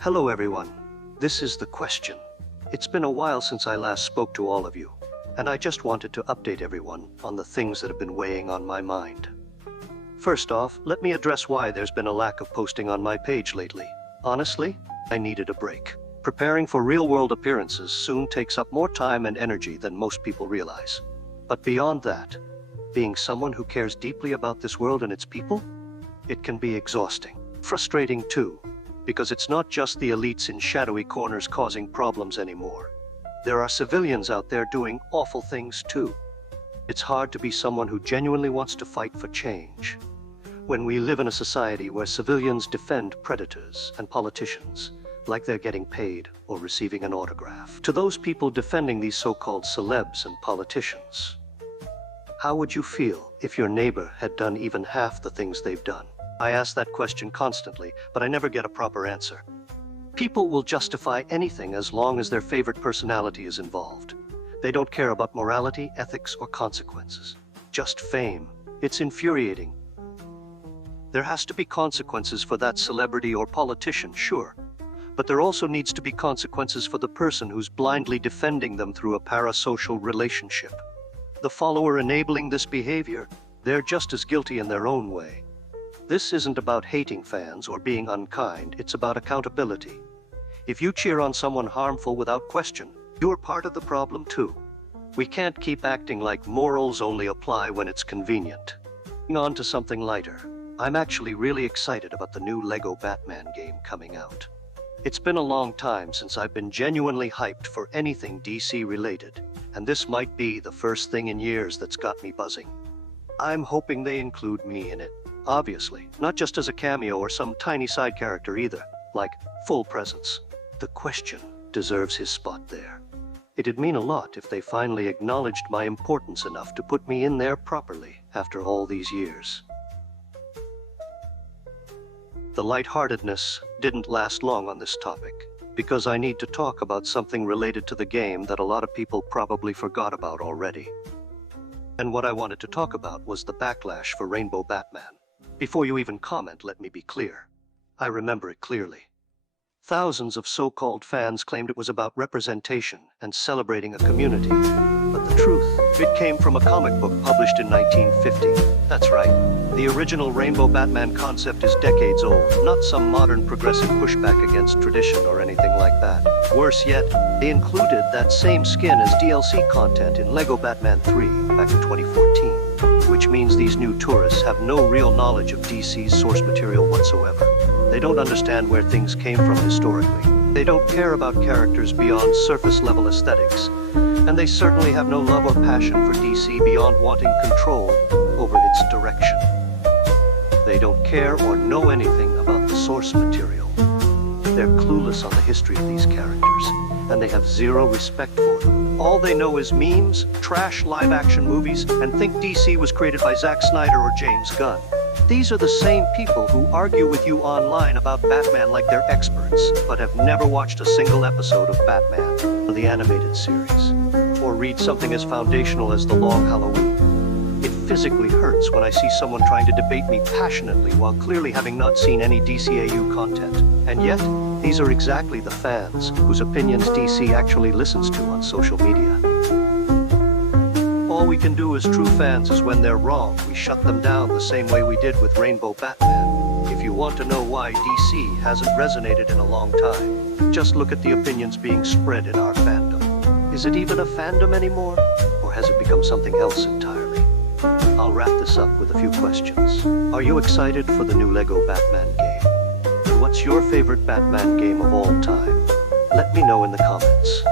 Hello everyone. This is The Question. It's been a while since I last spoke to all of you, and I just wanted to update everyone on the things that have been weighing on my mind. First off, let me address why there's been a lack of posting on my page lately. Honestly, I needed a break. Preparing for real-world appearances soon takes up more time and energy than most people realize. But beyond that, being someone who cares deeply about this world and its people, it can be exhausting. Frustrating too, because it's not just the elites in shadowy corners causing problems anymore. There are civilians out there doing awful things too. It's hard to be someone who genuinely wants to fight for change when we live in a society where civilians defend predators and politicians like they're getting paid or receiving an autograph. To those people defending these so-called celebs and politicians, how would you feel if your neighbor had done even half the things they've done? I ask that question constantly, but I never get a proper answer. People will justify anything as long as their favorite personality is involved. They don't care about morality, ethics, or consequences. Just fame. It's infuriating. There has to be consequences for that celebrity or politician, sure. But there also needs to be consequences for the person who's blindly defending them through a parasocial relationship. The follower enabling this behavior, they're just as guilty in their own way. This isn't about hating fans or being unkind, it's about accountability. If you cheer on someone harmful without question, you're part of the problem too. We can't keep acting like morals only apply when it's convenient. On to something lighter. I'm actually really excited about the new LEGO Batman game coming out. It's been a long time since I've been genuinely hyped for anything DC related, and this might be the first thing in years that's got me buzzing. I'm hoping they include me in it. Obviously, not just as a cameo or some tiny side character either, like full presence. The Question deserves his spot there. It'd mean a lot if they finally acknowledged my importance enough to put me in there properly after all these years. The lightheartedness didn't last long on this topic, because I need to talk about something related to the game that a lot of people probably forgot about already. And what I wanted to talk about was the backlash for Rainbow Batman. Before you even comment, let me be clear. I remember it clearly. Thousands of so-called fans claimed it was about representation and celebrating a community. But the truth, it came from a comic book published in 1950. That's right. The original Rainbow Batman concept is decades old, not some modern progressive pushback against tradition or anything like that. Worse yet, they included that same skin as DLC content in LEGO Batman 3 back in 2014, which means these new tourists have no real knowledge of DC's source material whatsoever. They don't understand where things came from historically. They don't care about characters beyond surface-level aesthetics, and they certainly have no love or passion for DC beyond wanting control over its direction. They don't care or know anything about the source material. They're clueless on the history of these characters, and they have zero respect for them. All they know is memes, trash live-action movies, and think DC was created by Zack Snyder or James Gunn. These are the same people who argue with you online about Batman like they're experts, but have never watched a single episode of Batman, the animated series, or read something as foundational as The Long Halloween. It physically hurts when I see someone trying to debate me passionately while clearly having not seen any DCAU content. And yet, these are exactly the fans whose opinions DC actually listens to on social media. All we can do as true fans is when they're wrong, we shut them down the same way we did with Rainbow Batman. If you want to know why DC hasn't resonated in a long time, just look at the opinions being spread in our fandom. Is it even a fandom anymore? Or has it become something else entirely? I'll wrap this up with a few questions. Are you excited for the new LEGO Batman game? And what's your favorite Batman game of all time? Let me know in the comments.